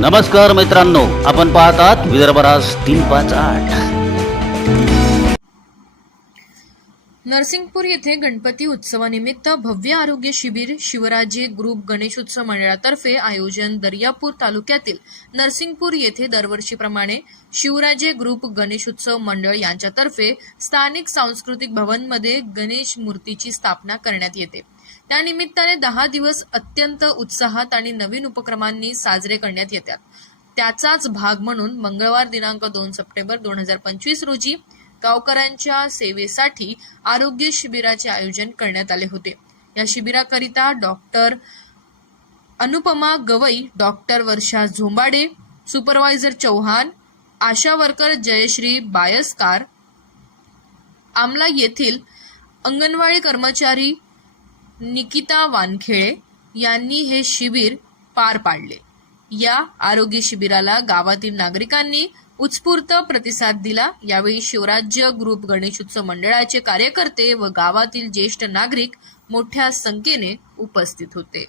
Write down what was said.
नमस्कार मित्रांनो आपण पाहतात विदर्भराज तीन पाच आठ. नरसिंगपूर येथे गणपती उत्सवानिमित्त भव्य आरोग्य शिबिर शिवराजे ग्रुप गणेशोत्सव मंडळातर्फे आयोजन दर्यापूर तालुक्यातील नरसिंगपूर येथे दरवर्षीप्रमाणे शिवराजे ग्रुप गणेशोत्सव मंडळ यांच्यातर्फे स्थानिक सांस्कृतिक भवनमध्ये गणेश मूर्तीची स्थापना करण्यात येते. त्यानिमित्ताने दहा दिवस अत्यंत उत्साहात आणि नवीन उपक्रमांनी साजरे करण्यात येतात. त्याचाच भाग म्हणून मंगळवार दिनांक दोन सप्टेंबर दोन हजार पंचवीस रोजी गावकऱ्यांच्या सेवेसाठी आरोग्य शिबिराचे आयोजन करण्यात आले होते. या शिबिराकरिता doctor Anupama Gawai doctor Varsha Zombade supervisor Chauhan ASHA worker Jayashree Bayaskar Amla येथील अंगणवाडी कर्मचारी निकिता वानखेळे यांनी हे शिबिर पार पाडले. या आरोग्य शिबिराला गावातील नागरिकांनी उत्स्फूर्त प्रतिसाद दिला. यावेळी शिवराज्य ग्रुप गणेशोत्सव मंडळाचे कार्यकर्ते व गावातील ज्येष्ठ नागरिक मोठ्या संख्येने उपस्थित होते.